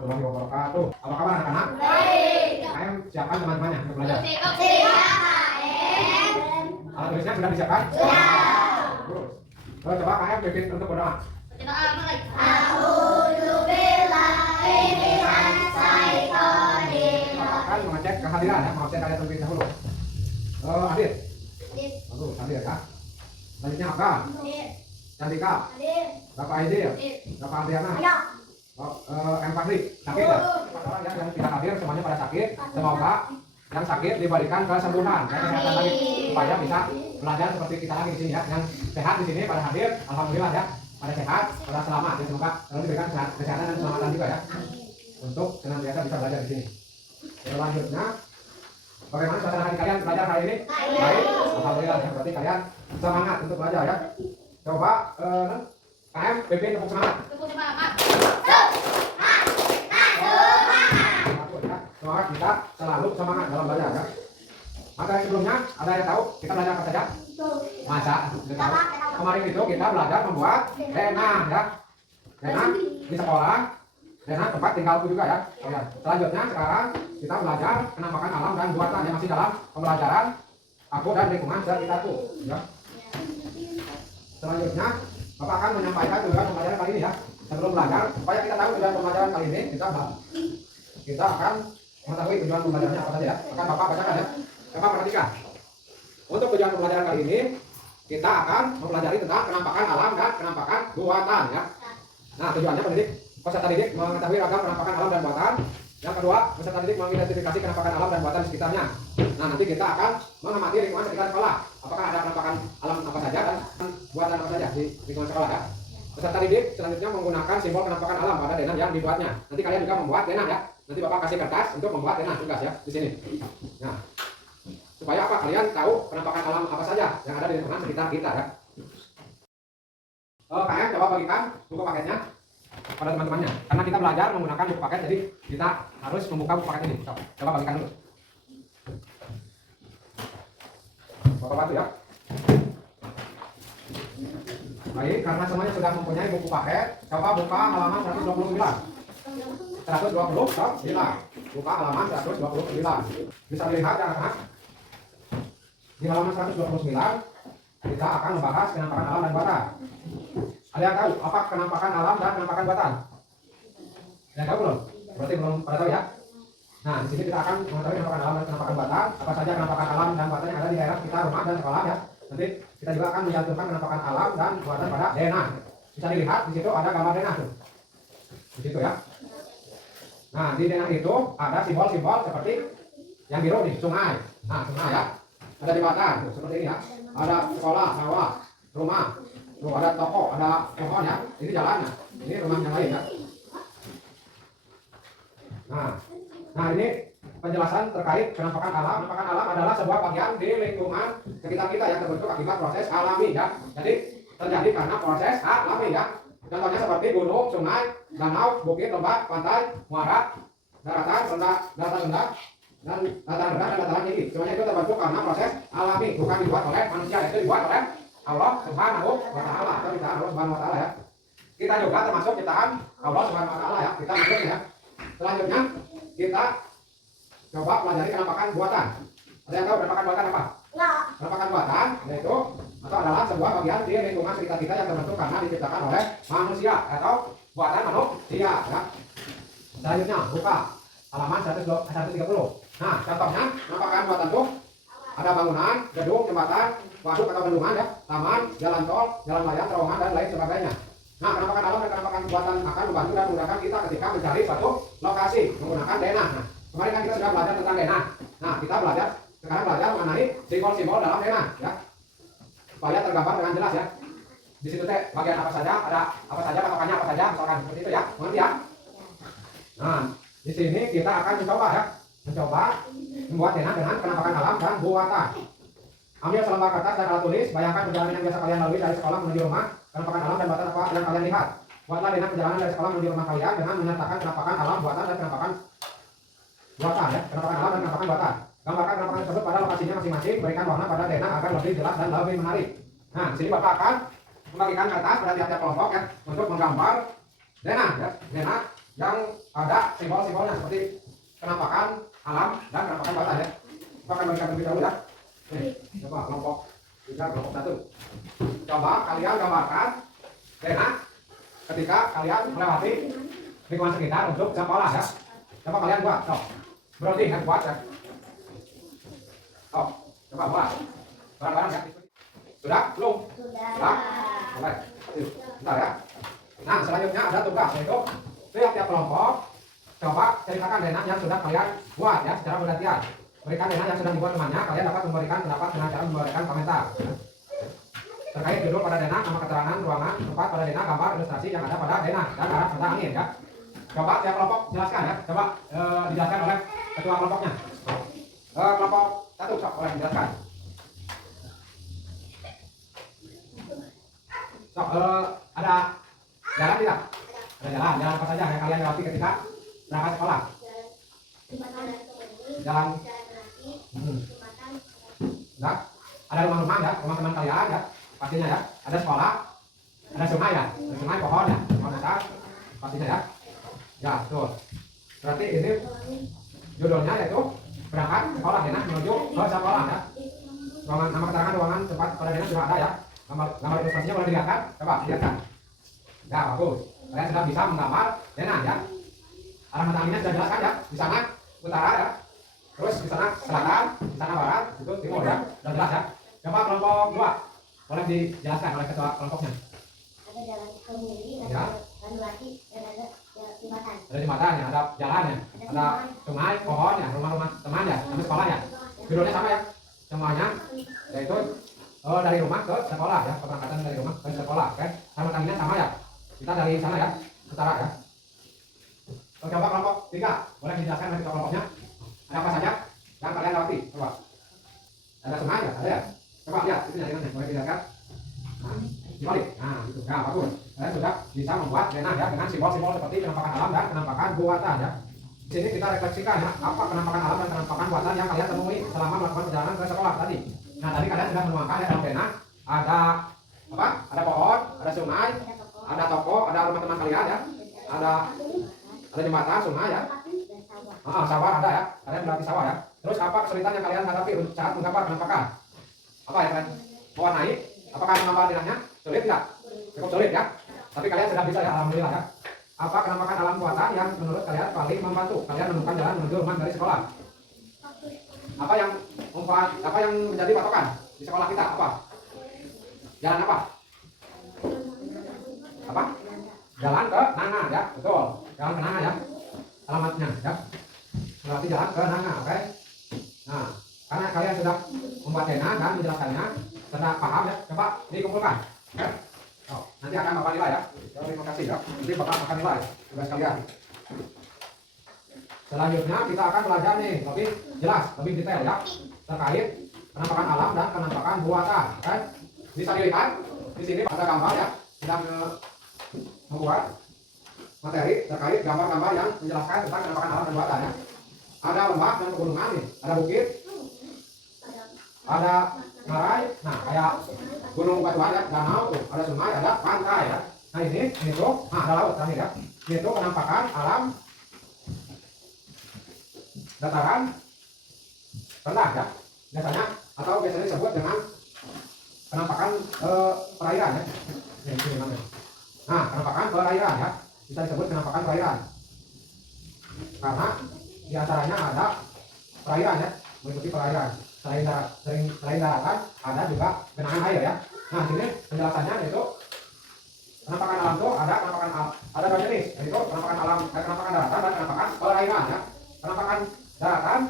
warahmatullahi wabarakatuh. Apa kabar anak-anak? Baik. KM siapkan teman-temannya untuk belajar? Siap. Alat tulisnya sudah disiapkan? Sudah. Terus. Coba KM bikin untuk berdoa. Akan mengecek kehadiran ya, mau cek kalian terlebih dahulu. Hadir. Bagus, hadir ya. Selanjutnya Aka. Cantika. Bapak Aidil. Bapak Adriana. M. Fahri. Sakit ya? Orang yang tidak hadir semuanya pada sakit. Semoga yang sakit diberikan kesembuhan dan kesehatan lagi supaya bisa belajar seperti kita lagi di sini ya. Yang sehat di sini pada hadir, alhamdulillah ya. Pada sehat, pada selamat. Ya, semoga selalu diberikan kesehatan dan keselamatan juga ya. Untuk senantiasa bisa belajar di sini. Selanjutnya, bagaimana suasana hati kalian belajar hari ini? Baik. Alhamdulillah ya. Berarti kalian semangat untuk belajar ya. Coba KM pimpin tepuk semangat. Tepuk semangat. Semangat kita selalu semangat dalam belajar ya. Maka sebelumnya ada yang tahu kita belajar apa saja? Masa kemarin itu kita belajar membuat denah ya. Denah di sekolah, denah tempat tinggalku juga ya. Selanjutnya sekarang kita belajar penampakan alam dan buatan yang masih dalam pembelajaran aku dan lingkungan sekitarku ya. Selanjutnya Bapak akan menyampaikan tujuan pembelajaran kali ini ya. Sebelum belajar, supaya kita tahu tujuan pembelajaran kali ini, kita akan mengetahui tujuan pembelajarannya apa saja ya. Akan Bapak bacakan ya. Bapak perhatikan. Untuk tujuan pembelajaran kali ini, kita akan mempelajari tentang penampakan alam dan penampakan buatan ya. Nah, tujuannya peserta didik mengetahui ragam penampakan alam dan buatan. Yang kedua, peserta didik mengidentifikasi penampakan alam dan buatan di sekitarnya. Nah, nanti kita akan mengamati lingkungan sekitar sekolah. Apakah ada penampakan alam apa saja dan buatan apa saja di lingkungan sekolah ya. Peserta didik selanjutnya menggunakan simbol penampakan alam pada denah yang dibuatnya. Nanti kalian juga membuat denah ya. Nanti Bapak kasih kertas untuk membuat denah tugas ya di sini. Nah, supaya apa? Kalian tahu penampakan alam apa saja yang ada di lingkungan sekitar kita ya. Kalian coba bagikan buku paketnya pada teman-temannya. Karena kita belajar menggunakan buku paket, jadi kita harus membuka buku paket ini. Coba bagikan dulu. Bapak bantu ya. Baik, karena semuanya sudah mempunyai buku paket, coba buka halaman 129. 129. Buka halaman 129. Bisa dilihat ya anak-anak. Di halaman 129 kita akan membahas penampakan alam dan buatan. Ada yang tahu apa penampakan alam dan penampakan buatan? Yang tahu belum? Berarti belum pada tahu ya. Nah, di sini kita akan mengetahui penampakan alam dan penampakan buatan. Apa saja penampakan alam dan buatan yang ada di daerah kita, rumah dan sekolah ya. Nanti kita juga akan mencantumkan penampakan alam dan buatan pada denah. Bisa dilihat di situ ada gambar denah tuh. Di situ ya. Nah, di denah itu ada simbol-simbol seperti yang biru nih, sungai. Nah, sungai ya. Ada jembatan tuh, seperti ini ya. Ada sekolah, sawah, rumah. Tuh ada toko, ada pohon ya. Ini jalannya. Ini rumah yang lain ya. Nah ini penjelasan terkait penampakan alam. Penampakan alam adalah sebuah bagian di lingkungan sekitar kita yang terbentuk akibat proses alami ya. Jadi terjadi karena proses alami ya. Contohnya seperti gunung, sungai, danau, bukit, lembah, pantai, muara, daratan rendah, daratan rendah, dan dataran rendah dan dataran tinggi. Semuanya itu terbentuk karena proses alami, bukan dibuat oleh manusia. Itu dibuat oleh Allah Subhanahu wa Ta'ala atau ciptaan Allah Subhanahu wa Ta'ala ya. Kita juga termasuk ciptaan Allah Subhanahu wa Ta'ala ya. Kita masuk ya. Selanjutnya kita coba pelajari penampakan buatan. Ada yang tahu penampakan buatan apa? Enggak. Penampakan buatan yaitu atau adalah sebuah bagian di lingkungan sekitar kita yang terbentuk karena diciptakan oleh manusia atau buatan manusia ya. Selanjutnya buka halaman 130. Nah, contohnya penampakan buatan itu ada bangunan, gedung, jembatan, waduk atau bendungan ya, taman, jalan tol, jalan layang, terowongan dan lain sebagainya. Nah, penampakan alam dan penampakan buatan akan membantu dan memudahkan kita ketika mencari suatu lokasi menggunakan denah. Nah, kemarin kan kita sudah belajar tentang denah. Nah, kita sekarang belajar mengenai simbol-simbol dalam denah ya. Supaya tergambar dengan jelas ya. Di situ teh bagian apa saja, ada apa saja, patokannya apa saja, misalkan seperti itu ya. Mengerti ya? Nah, di sini kita akan mencoba ya. Mencoba membuat denah dengan penampakan alam dan buatan. Ambil selembar kertas dan alat tulis. Bayangkan perjalanan yang biasa kalian lalui dari sekolah menuju rumah. Penampakan alam dan buatan apa yang kalian lihat. Buatlah denah perjalanan dari sekolah menuju rumah kalian dengan menyertakan penampakan alam, buatan dan penampakan buatan ya. Penampakan alam dan penampakan buatan. Gambarkan penampakan tersebut pada lokasinya masing-masing. Berikan warna pada denah agar lebih jelas dan lebih menarik. Nah, di sini Bapak akan membagikan kertas pada tiap-tiap kelompok ya untuk menggambar denah ya. Denah yang ada kalian gambarkan denah ketika kalian melewati lingkungan sekitar untuk sekolah ya. Coba kalian buat, berarti kan buat ya. Coba buat bareng-bareng ya. Sudah? Belum? Sudah. Oke. Bentar ya. Nah, selanjutnya ada tugas yaitu tiap-tiap kelompok coba ceritakan denah yang sudah kalian buat ya secara bergantian. Berikan denah yang sudah dibuat temannya, kalian dapat memberikan pendapat dengan cara memberikan komentar. Terkait judul pada denah, nama keterangan, ruangan, tempat pada denah, gambar, ilustrasi yang ada pada denah dan arah mata angin ya. Coba tiap kelompok jelaskan ya. Coba dijelaskan oleh ketua kelompoknya. Kelompok satu boleh dijelaskan. Ada jalan tidak? Ada jalan apa saja yang kalian lewati ketika berangkat sekolah? Jalan. Enggak. Ada rumah-rumah ya, rumah teman kalian ya, pastinya ya. Ada sekolah, ada sungai ya, ada sungai, pohon ya, pohon besar, pastinya ya. Ya, tuh. Berarti ini judulnya yaitu berangkat sekolah ya, menuju ke sekolah ya. Ruangan, nama keterangan ruangan tempat pada denah sudah ada ya. Gambar ilustrasinya boleh dilihatkan, coba lihatkan. Ya, bagus. Kalian sudah bisa menggambar denah ya. Arah mata anginnya sudah jelaskan ya. Di sana utara ya. Terus di sana selatan, di sana barat, itu timur ya. Sudah jelas ya. Coba kelompok 2 boleh dijelaskan oleh ketua kelompoknya. Ada jalan kemiri, ya. ada lagi dan ada jembatan. Ada jembatan ya, ada jalan ya, ada sungai, pohon ya, rumah-rumah teman ya, sampai sekolah ya. Judulnya sama ya, semuanya yaitu dari rumah ke sekolah ya, keberangkatan dari rumah ke sekolah, oke? Sama tadinya sama ya, kita dari sana ya, utara ya. Coba kelompok 3 boleh dijelaskan oleh ketua kelompoknya. Ada apa saja yang kalian lewati? Coba. Ada sungai ya, ada ya. Coba lihat itu jaringannya, boleh dijelaskan. Nah, dibalik. Nah, itu. Nah, bagus. Kalian sudah bisa membuat denah ya dengan simbol-simbol seperti penampakan alam dan penampakan buatan ya. Di sini kita refleksikan ya, apa penampakan alam dan penampakan buatan yang kalian temui selama melakukan perjalanan ke sekolah tadi. Nah, tadi kalian sudah menuangkan ya dalam denah ada apa? Ada pohon, ada sungai, ada toko, ada rumah teman kalian ya. Ada jembatan, sungai ya. Sawah ada ya. Kalian berarti sawah ya. Terus apa kesulitan yang kalian hadapi saat menggambar penampakan? Apa ya kalian mewarnai? Apakah menggambar denahnya sulit tidak? Cukup sulit ya. Tapi kalian sudah bisa ya, alhamdulillah ya. Apa penampakan alam buatan yang menurut kalian paling membantu kalian menemukan jalan menuju rumah dari sekolah? Apa yang menjadi patokan di sekolah kita? Apa? Jalan apa? Apa? Jalan ke Nanga ya, betul. Jalan ke Nanga ya. Alamatnya ya. Berarti jalan ke Nanga, oke? Nah, karena kalian sudah membuat denah dan menjelaskannya, sudah paham ya. Coba dikumpulkan. Oke? Nanti akan bapak nilai ya. Terima kasih ya. Nanti bapak akan nilai tugas kalian. Selanjutnya kita akan belajar nih lebih jelas, lebih detail ya terkait penampakan alam dan penampakan buatan. Oke? Bisa dilihat di sini ada gambar ya, sedang membuat materi terkait gambar-gambar yang menjelaskan tentang penampakan alam dan buatan ya. Ada lembah dan pegunungan nih, ada bukit, ada ngarai, nah kayak gunung batuan ya, danau tuh, ada sungai, ada pantai ya. Nah ini tuh, nah ada laut terakhir ya. Ini tuh penampakan alam dataran rendah ya, biasanya atau biasanya disebut dengan penampakan perairan ya. Nah penampakan perairan ya, bisa disebut penampakan perairan karena diantaranya ada perairan ya, meliputi perairan. Selain daratan ada juga genangan air ya. Nah sini penjelasannya yaitu penampakan alam itu ada penampakan ada dua jenis, yaitu penampakan alam, penampakan daratan dan penampakan perairan ya. Penampakan daratan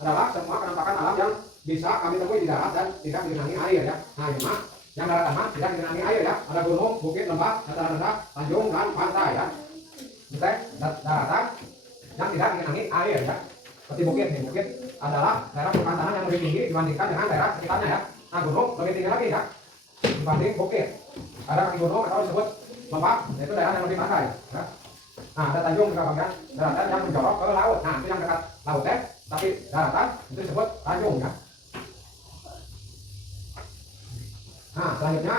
adalah semua penampakan alam yang bisa kami temui di darat dan tidak digenangi air ya. Nah ini mah yang daratan mah tidak digenangi air ya. Ada gunung, bukit, lembah, dataran rendah, tanjung dan pantai ya. Oke, daratan yang tidak digenangi air ya. Seperti bukit nih, bukit adalah daerah perpantangan yang lebih tinggi dibandingkan dengan daerah sekitarnya ya. Nah gunung lebih tinggi lagi ya dibanding bukit. Ada kaki gunung atau disebut lembah, yaitu daerah yang lebih pantai ya. Nah ada tanjung juga bagian daratan yang menjorok ke laut. Nah itu yang dekat laut ya, tapi daratan itu disebut tanjung ya. Nah selanjutnya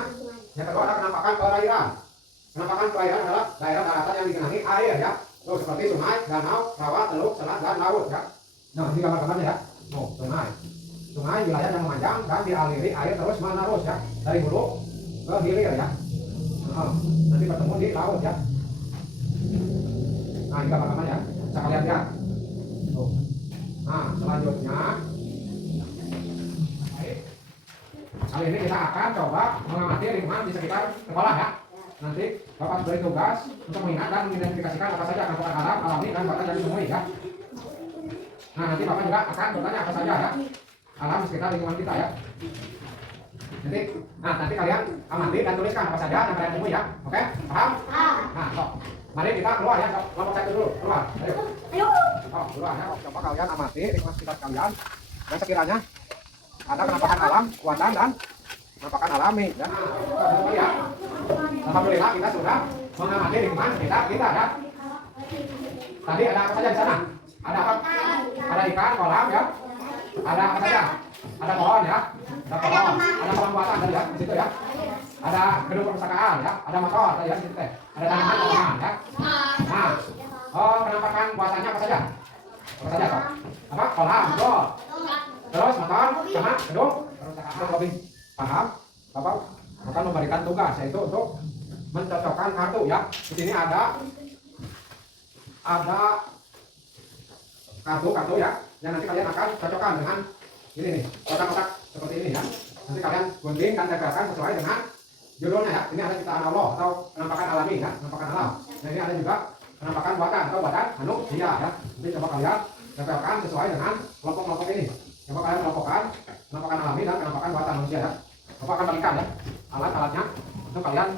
yang kedua ada penampakan perairan. Penampakan perairan adalah daerah daratan yang digenangi air ya. Tuh seperti sungai, danau, rawa, teluk, selat dan laut ya. Nah ini gambar-gambarnya ya. Sungai wilayah yang memanjang dan dialiri air terus menerus ya, dari hulu ke ke hilir ya. Nanti bertemu di laut ya. Nah, ini gambar ya. Bisa kalian lihat. Tuh. Nah, selanjutnya kali ini kita akan coba mengamati lingkungan di sekitar sekolah ya. Nanti Bapak beri tugas untuk mengingat dan mengidentifikasikan apa saja keanggotaan alam, alami, dan buatan yang ditemui ya. Nah, nanti Bapak juga akan bertanya apa saja ya alam di sekitar lingkungan kita ya. Nanti kalian amati dan tuliskan apa saja yang kalian temui ya. Oke? Paham? Nah, sok. Mari kita keluar ya. Kelompok satu dulu. Keluar. Ayo. Oh, keluar ya. Coba kalian amati lingkungan sekitar kalian. Dan sekiranya ada penampakan alam, buatan dan penampakan alami ya. Ya. Alhamdulillah kita sudah mengamati lingkungan sekitar kita ya. Tadi ada apa saja di sana? Ada apa? Ada ikan, kolam ya. Ada apa saja? Ada pohon ya. Ada kolam buatan tadi ya di situ ya. Ada gedung perpustakaan ya. Ada motor tadi ya di situ teh. Ada tanaman ya. Nah, penampakan buatannya apa saja? Apa saja kok? Apa? Kolam, betul. Terus motor sama gedung perpustakaan. Lebih paham? Bapak akan memberikan tugas yaitu untuk mencocokkan kartu ya. Di sini ada kartu ya. Yang nanti kalian akan cocokkan dengan ini nih, kotak-kotak seperti ini ya. Nanti kalian gunting dan tempelkan sesuai dengan judulnya ya. Ini ada ciptaan Allah atau penampakan alami ya, penampakan alam. Nah, ini ada juga penampakan buatan atau buatan manusia ya. Nanti coba kalian tempelkan sesuai dengan kelompok-kelompok ini. Coba kalian kelompokkan penampakan alami dan penampakan buatan manusia ya. Bapak akan berikan ya alat-alatnya untuk kalian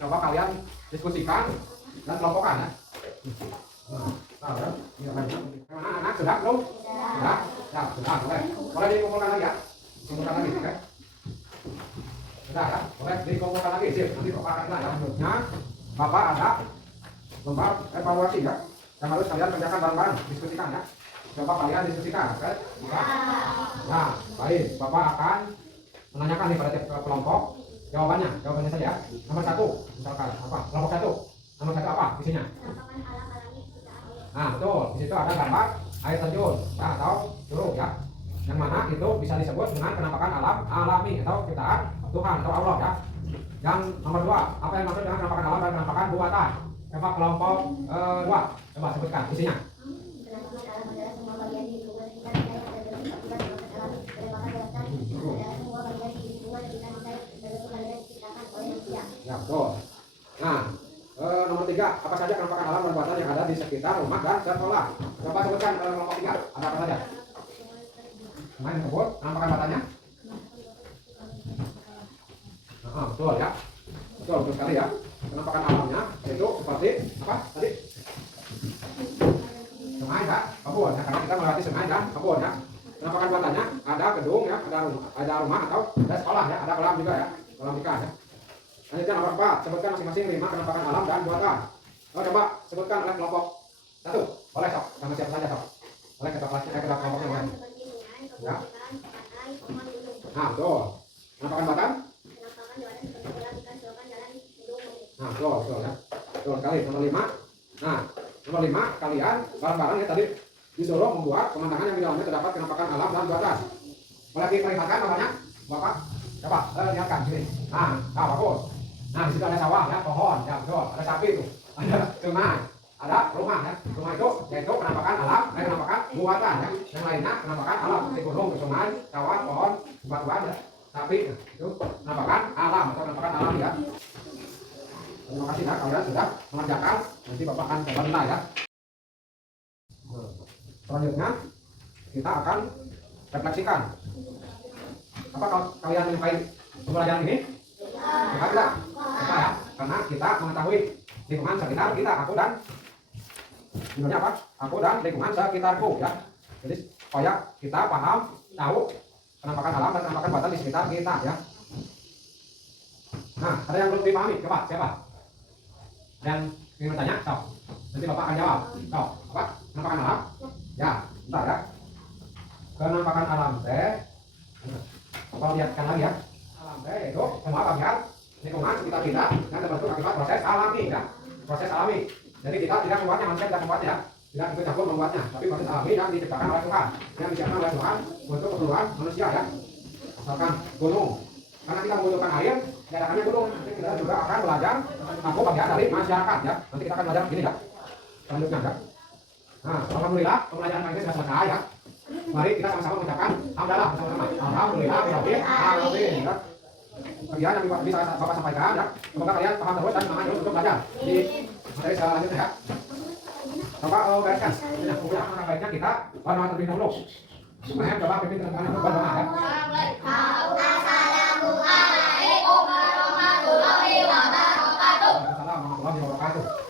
coba kalian diskusikan dan kelompokkan ya. Nah, ya. Anak-anak sudah belum? Sudah? Ya, sudah, boleh. Boleh dikumpulkan lagi ya. Kumpulkan lagi, oke? Sudah ya, boleh dikumpulkan lagi. Sip, nanti Bapak akan ya. Selanjutnya, Bapak ada lembar evaluasi ya. Yang harus kalian kerjakan bareng-bareng, diskusikan ya. Coba kalian diskusikan, oke? Nah, baik. Bapak akan menanyakan nih pada tiap kelompok jawabannya saja ya. Nomor 1, misalkan apa? Kelompok 1. Nomor 1 apa isinya? Nah, betul. Di situ ada gambar air terjun ya, atau curug ya. Yang mana itu bisa disebut dengan penampakan alam alami atau ciptaan Tuhan atau Allah ya. Yang nomor 2, apa yang maksud dengan penampakan alam dan penampakan buatan? Coba kelompok 2, coba sebutkan isinya. Ya, betul. Nah, nomor 3, apa saja penampakan alam dan buatan yang ada di sekitar rumah dan sekolah? Coba sebutkan kelompok 3, ada apa saja? Main kebun, penampakan buatannya? Betul ya. Betul sekali ya. Penampakan alamnya itu seperti apa tadi? Sungai ya, kebun ya, karena kita melewati sungai dan kebun ya. Penampakan buatannya ada gedung ya, ada rumah atau ada sekolah ya, ada kolam juga ya, kolam ikan ya. Selanjutnya nomor 4, sebutkan masing-masing 5 penampakan alam dan buatan. Coba sebutkan oleh kelompok 1. Boleh sok, sama siapa saja sok. Boleh ketua kelasnya, ketua kelompoknya boleh. Ya. Nah, betul. Penampakan buatan? Nah, betul ya. Betul sekali. Nomor 5. Nah, nomor 5 kalian bareng-bareng ya tadi disuruh membuat pemandangan yang di dalamnya terdapat penampakan alam dan buatan. Boleh diperlihatkan namanya, Bapak? Coba, lihatkan sini. Nah, bagus. Nah, di situ ada sawah ya, pohon, ya betul. Ada sapi itu, ada sungai, ada rumah ya. Rumah itu yaitu penampakan alam dan penampakan buatan ya. Yang lainnya penampakan alam seperti gunung, sungai, sawah, pohon, batu-batu ya. Sapi itu penampakan alam atau penampakan alam ya. Terima kasih ya kalian sudah mengerjakan. Nanti Bapak akan coba nilai ya. Selanjutnya kita akan refleksikan. Apa kalau kalian menyukai pembelajaran ini? Tidak. Ya, karena kita mengetahui lingkungan sekitar kita, aku dan judulnya apa? Aku dan lingkungan sekitarku ya. Jadi supaya kita paham, tahu penampakan alam dan penampakan buatan di sekitar kita ya. Nah, ada yang belum dipahami? Coba siapa? Yang ingin bertanya? Sok. Nanti Bapak akan jawab. Sok. Apa? Penampakan alam? Ya, bentar ya. Penampakan alam teh. Bapak lihatkan lagi ya. Alam teh itu semua bagian lingkungan sekitar kita yang terbentuk akibat proses alami ya. Proses alami. Jadi kita tidak membuatnya, manusia tidak membuatnya, tidak ikut campur membuatnya, tapi proses alami yang diciptakan oleh Tuhan, yang diciptakan oleh Tuhan untuk keperluan manusia ya. Misalkan gunung, karena kita membutuhkan air, ledakannya gunung. Nanti kita juga akan belajar aku bagian dari masyarakat ya. Nanti kita akan belajar begini ya. Selanjutnya ya. Nah, alhamdulillah pembelajaran kali ini sudah selesai ya. Mari kita sama-sama mengucapkan hamdalah bersama-sama. Alhamdulillah, alamin ya. Bagian yang bisa Bapak sampaikan ya. Semoga kalian paham terus dan semangat terus untuk belajar di materi selanjutnya ya. Bapak bereskan. Nah, kemudian langkah baiknya kita berdoa terlebih dahulu. Nah, coba pimpin teman-teman untuk berdoa ya. Assalamualaikum warahmatullahi wabarakatuh. Assalamualaikum warahmatullahi wabarakatuh.